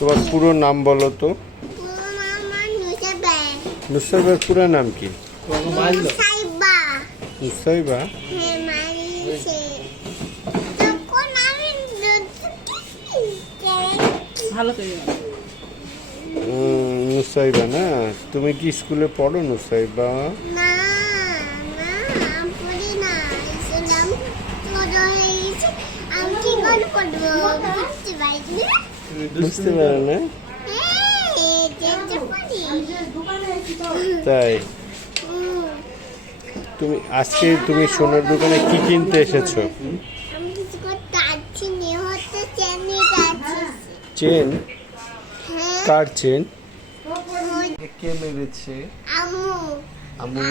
তোমার পুরো নাম বলো তো। পুরো নাম আমার নুসাইবা। নুসাইবার পুরো নাম কি? নুসাইবা। নুসাইবা? হ্যাঁ মারিছে। তখন আমি ভালো করে নুসাইবা না? তুমি কি স্কুলে পড়ো নুসাইবা? না না আমি পড়ি না। ইসলাম ছোট হয়ে গেছে। আমি কি করে পড়বো বুঝতে পারি না। বুঝতে পারো না? হ্যাঁ যেতে পারি। তাই হুম, তুমি আজকে তুমি সোনার দোকানে কি কিনতে এসেছো? আমি কিছু করতে পারছি না। হতে চেনে যাচ্ছি। চেন? হ্যাঁ কার চেন? ওই কে মেরেছে? আম্মু আম্মু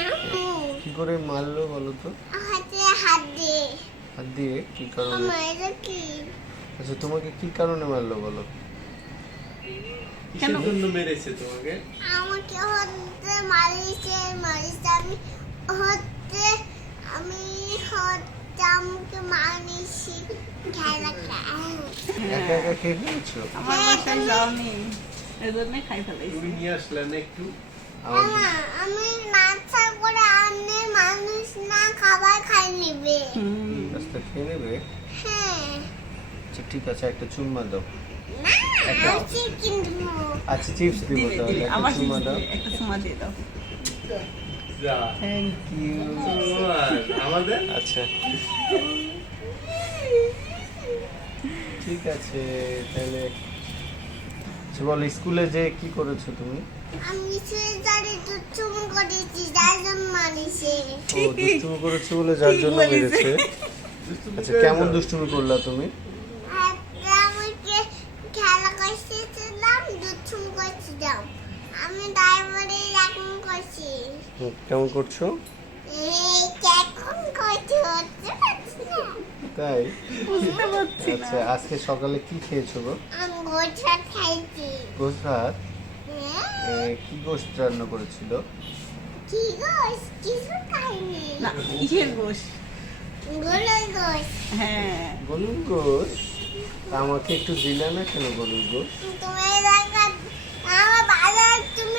আম্মু কি করে মারলো বলো তো? হাতে হাত দিয়ে। হাত দিয়ে? কি কারণে? আমার এটা কি? আচ্ছা তোমাকে কি কারণে মারলো বলো? কেন? কিসের জন্য মেরেছে তোমাকে? আমাকে হতে মারিছে আমি হতে আমি হতে আমাকে মারিছি খেলা একা একা খেয়ে ফেলেছো? আমার বাসায় যাওনি এই জন্য খাই ফেলাইছি। তুমি নিয়ে আসলে না একটু? আমি নাচা করে আনলে মানুষ না খাবার খাই নেবে। রাস্তা খেয়ে নেবে? হ্যাঁ আচ্ছা ঠিক আছে, একটা চুম্মা দাও। না আমি কিনবো। আচ্ছা চিপস দিব দিলে তাহলে, দিলে একটা আবার চুম্মা দাও। একটা চুমা দিয়ে দাও। Thank you. আচ্ছা ঠিক আছে তাহলে। আচ্ছা বলো, স্কুলে যে কি করেছো তুমি? আমি সুইজারে দুচুম করেছি যার জন্য মারিছে। ও দুষ্টুমি করেছো বলে যার ঠিক জন্য বলেছে। মেরেছে। আচ্ছা কেমন দুষ্টুমি করলা তুমি? আমাকে খেলা করছিলাম দুচুম করছিলাম। আমি ড্রাইভারে এখন করছি। কেমন করছো? এই কেমন করছি হচ্ছে পারছি না। তাই? বুঝতে পারছি না। আচ্ছা আজকে সকালে কি খেয়েছো গো? আমি গোছা খাইছি। গোশ ভাত? হ্যাঁ কি গোশ রান্না করেছিল? কি গোস কিছু খাইনি। না কিসের গোশ? গোলই গোস। হ্যাঁ গরুর গোশ? তা আমাকে একটু দিলে না কেন গরুর গোশ? তুমি দেখা আমার বাজার তুমি